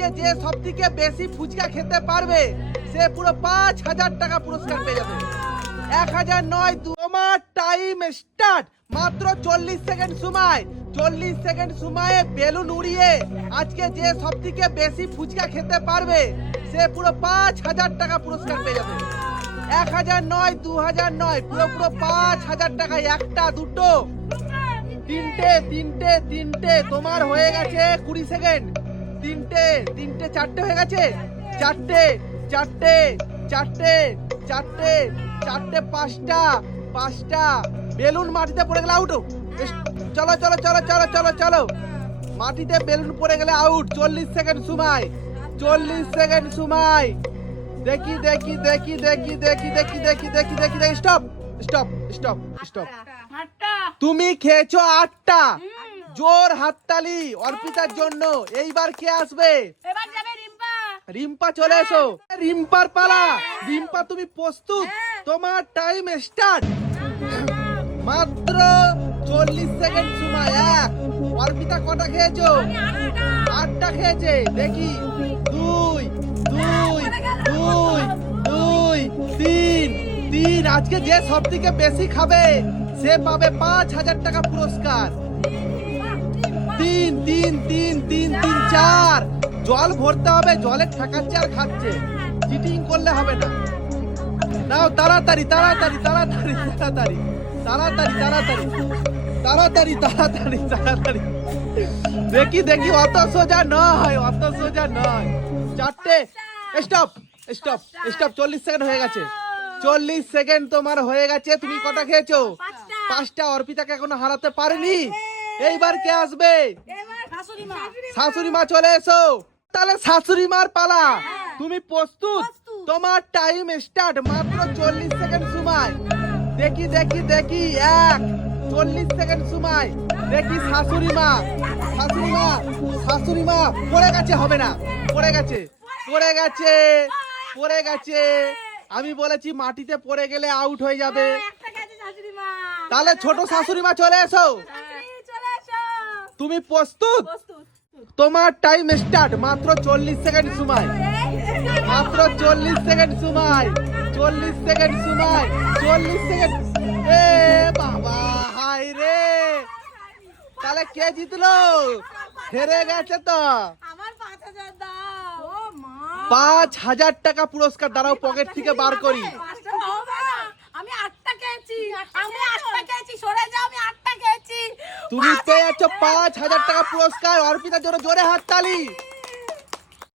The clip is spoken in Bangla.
আজকে যে সব থেকে বেশি ফুচকা খেতে পারবে, সে পুরো পাঁচ হাজার টাকা পুরস্কার পেয়ে যাবে। এক হাজার নয় তোমার টাইম স্টার্ট মাত্র চল্লিশ সেকেন্ড সময়। চল্লিশ সেকেন্ড সময়ে বেলুন উড়িয়ে আজকে যে সব থেকে বেশি ফুচকা খেতে পারবে, সে পুরো পাঁচ হাজার টাকা পুরস্কার পেয়ে যাবে। এক হাজার নয়, দু হাজার নয়, পুরো পুরো পাঁচ হাজার টাকা একটা, দুটো। তিনটে তিনটে তিনটে, তোমার হয়ে গেছে কুড়ি সেকেন্ড তিনটে তিনটে চারটে হয়ে গেছে চারটে চারটে চারটে চারটে চারটে পাঁচটা পাঁচটা বেলুন মাটিতে পড়ে গেলে আউট চলো চলো চলো চলো চলো চলো মাটিতে বেলুন পড়ে গেলে আউট চল্লিশ সেকেন্ড সময় চল্লিশ সেকেন্ড সময় দেখি দেখি দেখি দেখি দেখি দেখি দেখি দেখি দেখি দেখি স্টপ স্টপ স্টপ স্টপ তুমি খেয়েছো আটটা জোর হাততালি অর্পিতার জন্য। এইবার কে আসবে? এবার যাবে রিম্পা। রিম্পা চলে এসো। রিম্পার পালা। রিম্পা তুমি প্রস্তুত? তোমার টাইম স্টার্ট মাত্র চল্লিশ সেকেন্ড সময়। এক। অর্পিতা কটা খেয়েছো? আটটা। খেয়েছে। দেখি। দুই দুই দুই দুই তিন। তিন। আজকে যে সব থেকে বেশি খাবে সে পাবে পাঁচ হাজার টাকা পুরস্কার। তিন তিন তিন তিন তিন চার। জল ভরতে হবে জলে ঠেকাচ্ছে আর খাচ্ছে। চিটিং করলে হবে না। নাও তাড়াতাড়ি তাড়াতাড়ি তাড়াতাড়ি তাড়াতাড়ি। তাড়াতাড়ি তাড়াতাড়ি। তাড়াতাড়ি তাড়াতাড়ি তাড়াতাড়ি। দেখি দেখি অত সোজা নয় অত সোজা নয়। চারটে। Stop stop stop. চল্লিশ সেকেন্ড হয়ে গেছে। চল্লিশ সেকেন্ড তোমার হয়ে গেছে। তুমি কটা খেয়েছো? পাঁচটা। অর্পিতাকে এখনও হারাতে পারেনি? এইবার কে আসবে? শাশুড়ি মা। চলে এসো। তাহলে শাশুড়ি মার পালা। তুমি প্রস্তুত। তোমার টাইম স্টার্ট মাত্র চল্লিশ সেকেন্ড সময়। দেখি দেখি দেখি। এক চল্লিশ সেকেন্ড সময়। দেখি শাশুড়ি মা। শাশুড়ি মা শাশুড়ি মা পড়ে গেছে হবে না। পড়ে গেছে। পড়ে গেছে। পড়ে গেছে। আমি বলেছি মাটিতে পড়ে গেলে আউট হয়ে যাবে। একটা গেছে শাশুড়ি মা। তাহলে ছোট শাশুড়ি মা চলে এসো। তুমি প্রস্তুত? প্রস্তুত। তোমার টাইম স্টার্ট মাত্র চল্লিশ সেকেন্ড সময়। মাত্র চল্লিশ সেকেন্ড সময়। চল্লিশ সেকেন্ড সময়। চল্লিশ সেকেন্ড এ বাবা হাই রে। তাহলে কে জিতলো? হেরে গেছে তো। পাঁচ হাজার দাও। ও মা। পাঁচ হাজার টাকা পুরস্কার দাঁড়াও পকেট থেকে বার করি। আমি আটটা খেয়েছি। আমি আটটা খেয়েছি। সরে যাও আমি তুমি পেয়েছ পাঁচ হাজার টাকা পুরস্কার অর্পিতার জন্য জোরে হাততালি।